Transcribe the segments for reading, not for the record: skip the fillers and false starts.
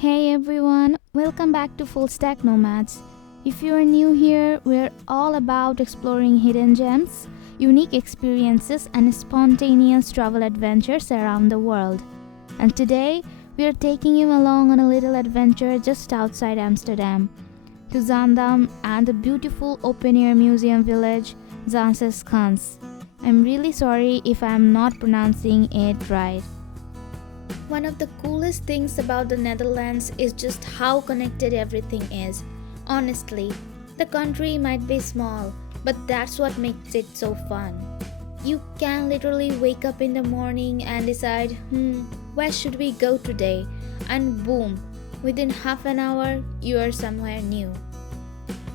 Hey everyone, welcome back to Fullstack Nomads. If you are new here, we're all about exploring hidden gems, unique experiences, and spontaneous travel adventures around the world. And today, we are taking you along on a little adventure just outside Amsterdam to Zandam and the beautiful open air museum village Zaanse Schans. I'm really sorry if I'm not pronouncing it right. One of the coolest things about the Netherlands is just how connected everything is. Honestly, the country might be small, but that's what makes it so fun. You can literally wake up in the morning and decide, where should we go today? And boom, within half an hour, you are somewhere new.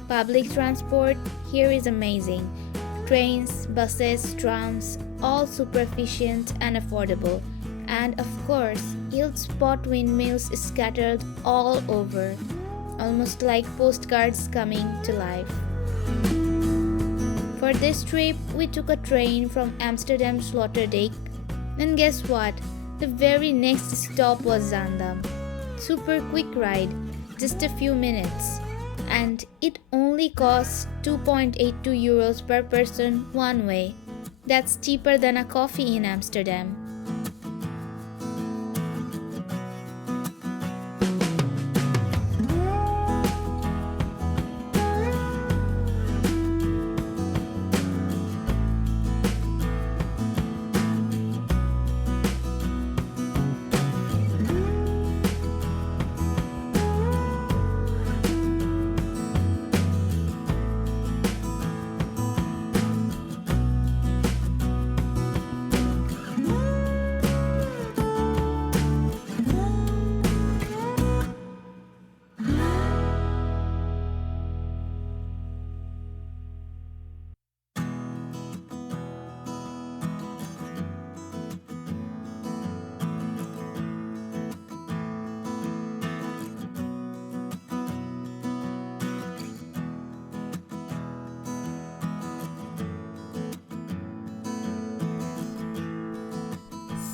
Public transport here is amazing. Trains, buses, trams, all super efficient and affordable. And of course, you'll spot windmills scattered all over, almost like postcards coming to life. For this trip, we took a train from Amsterdam Sloterdijk, and guess what? The very next stop was Zandam. Super quick ride, just a few minutes. And it only costs 2.82 euros per person one way. That's cheaper than a coffee in Amsterdam.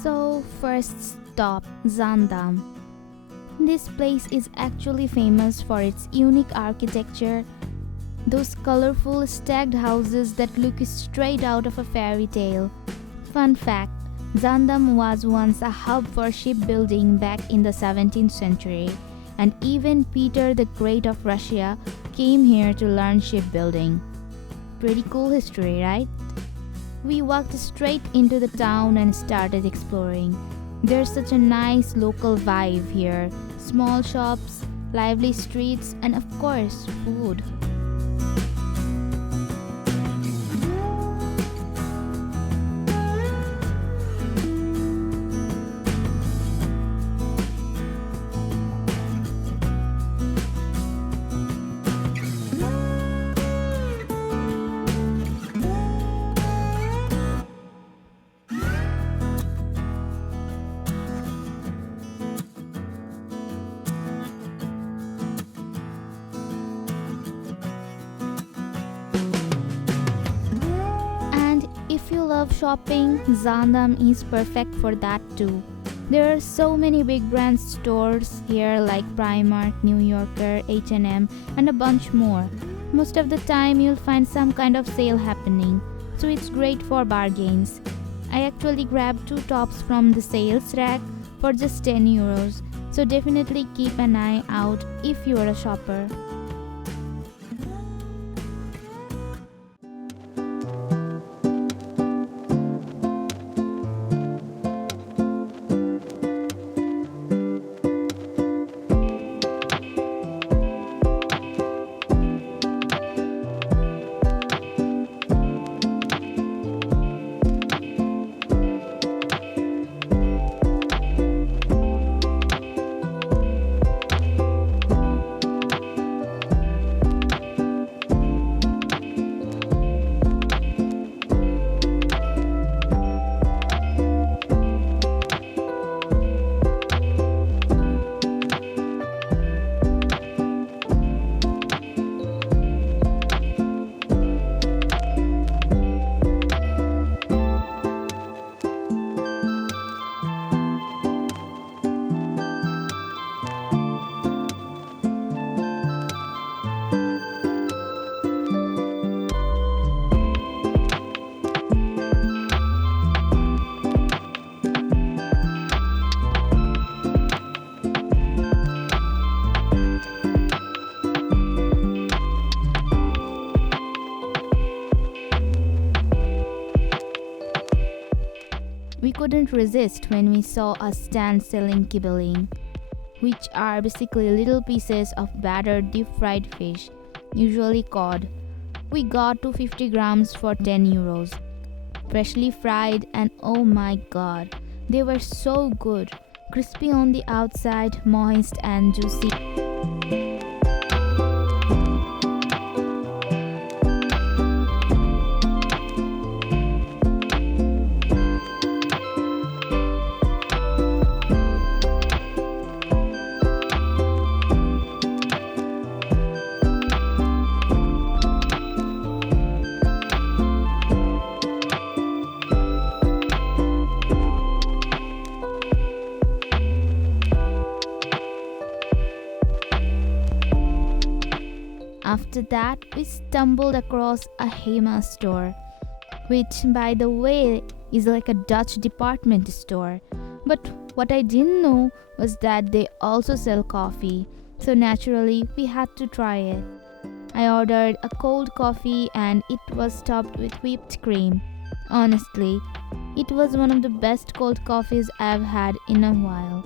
So, first stop, Zandam. This place is actually famous for its unique architecture, those colorful stacked houses that look straight out of a fairy tale. Fun fact, Zandam was once a hub for shipbuilding back in the 17th century, and even Peter the Great of Russia came here to learn shipbuilding. Pretty cool history, right? We walked straight into the town and started exploring. There's such a nice local vibe here. Small shops, lively streets, and of course, food. If you love shopping, Zandam is perfect for that too. There are so many big brand stores here like Primark, New Yorker, H&M, and a bunch more. Most of the time you'll find some kind of sale happening, so it's great for bargains. I actually grabbed 2 tops from the sales rack for just 10 euros, so definitely keep an eye out if you're a shopper. couldn't resist when we saw a stand selling kibbeling, which are basically little pieces of battered deep fried fish, usually cod. We got 250 grams for 10 euros. Freshly fried, and oh my god, they were so good. Crispy on the outside, moist and juicy. After that, we stumbled across a HEMA store, which, by the way, is like a Dutch department store. But what I didn't know was that they also sell coffee, so naturally, we had to try it. I ordered a cold coffee and it was topped with whipped cream. Honestly, it was one of the best cold coffees I've had in a while.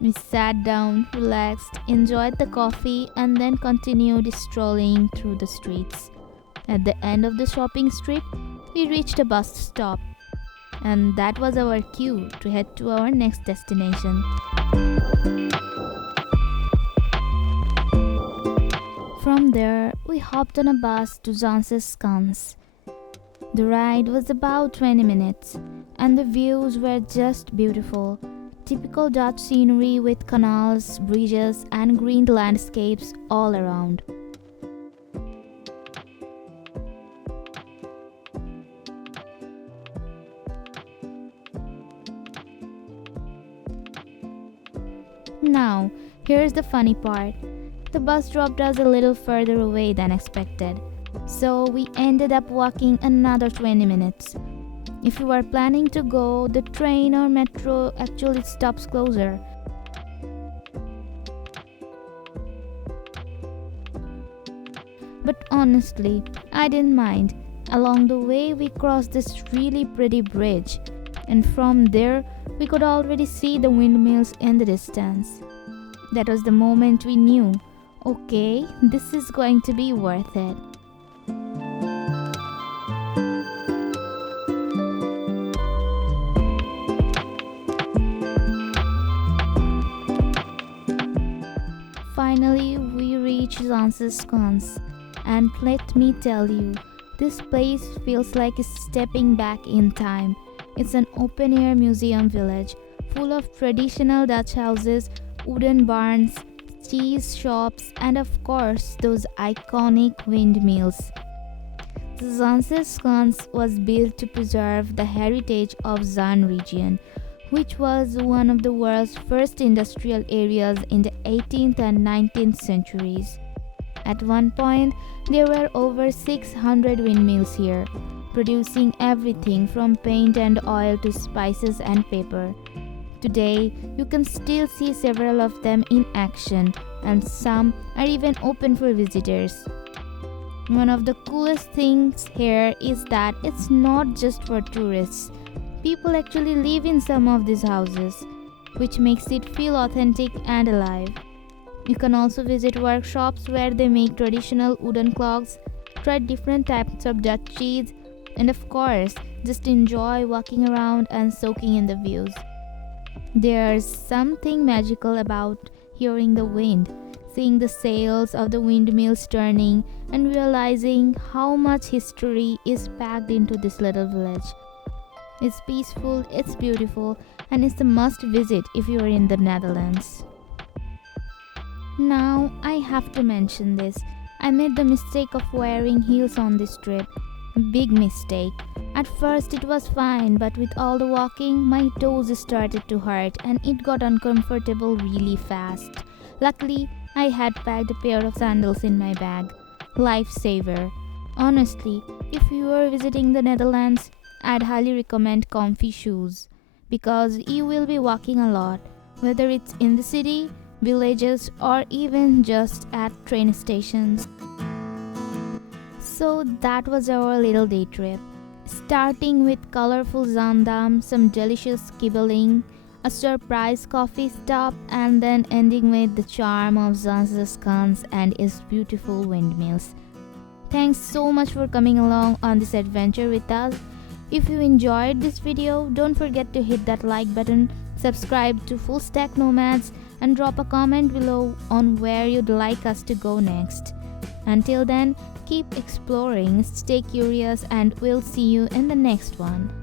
We sat down, relaxed, enjoyed the coffee, and then continued strolling through the streets. At the end of the shopping strip, we reached a bus stop, and that was our cue to head to our next destination. From there, we hopped on a bus to Zaanse Schans. The ride was about 20 minutes, and the views were just beautiful. Typical Dutch scenery with canals, bridges, and green landscapes all around. Now, here's the funny part. The bus dropped us a little further away than expected, so we ended up walking another 20 minutes. If you are planning to go, the train or metro actually stops closer. But honestly, I didn't mind. Along the way, we crossed this really pretty bridge, and from there, we could already see the windmills in the distance. That was the moment we knew, okay, this is going to be worth it. Finally, we reached Zaanse Schans, and let me tell you, this place feels like stepping back in time. It's an open-air museum village, full of traditional Dutch houses, wooden barns, cheese shops, and of course, those iconic windmills. The Zaanse Schans was built to preserve the heritage of Zaan region, which was one of the world's first industrial areas in the 18th and 19th centuries. At one point, there were over 600 windmills here, producing everything from paint and oil to spices and paper. Today, you can still see several of them in action, and some are even open for visitors. One of the coolest things here is that it's not just for tourists. People actually live in some of these houses, which makes it feel authentic and alive. You can also visit workshops where they make traditional wooden clogs, try different types of Dutch cheese, and of course, just enjoy walking around and soaking in the views. There's something magical about hearing the wind, seeing the sails of the windmills turning, and realizing how much history is packed into this little village. It's peaceful, it's beautiful, and it's a must visit if you're in the Netherlands. Now, I have to mention this. I made the mistake of wearing heels on this trip. Big mistake. At first it was fine, but with all the walking, my toes started to hurt and it got uncomfortable really fast. Luckily, I had packed a pair of sandals in my bag. Lifesaver. Honestly, if you are visiting the Netherlands, I'd highly recommend comfy shoes because you will be walking a lot, whether it's in the city, villages, or even just at train stations. So that was our little day trip. starting with colorful Zandam, some delicious kibbeling, a surprise coffee stop, and then ending with the charm of Zaanse Schans and its beautiful windmills. Thanks so much for coming along on this adventure with us. If you enjoyed this video, don't forget to hit that like button, subscribe to Fullstack Nomads, and drop a comment below on where you'd like us to go next. Until then, keep exploring, stay curious, and we'll see you in the next one.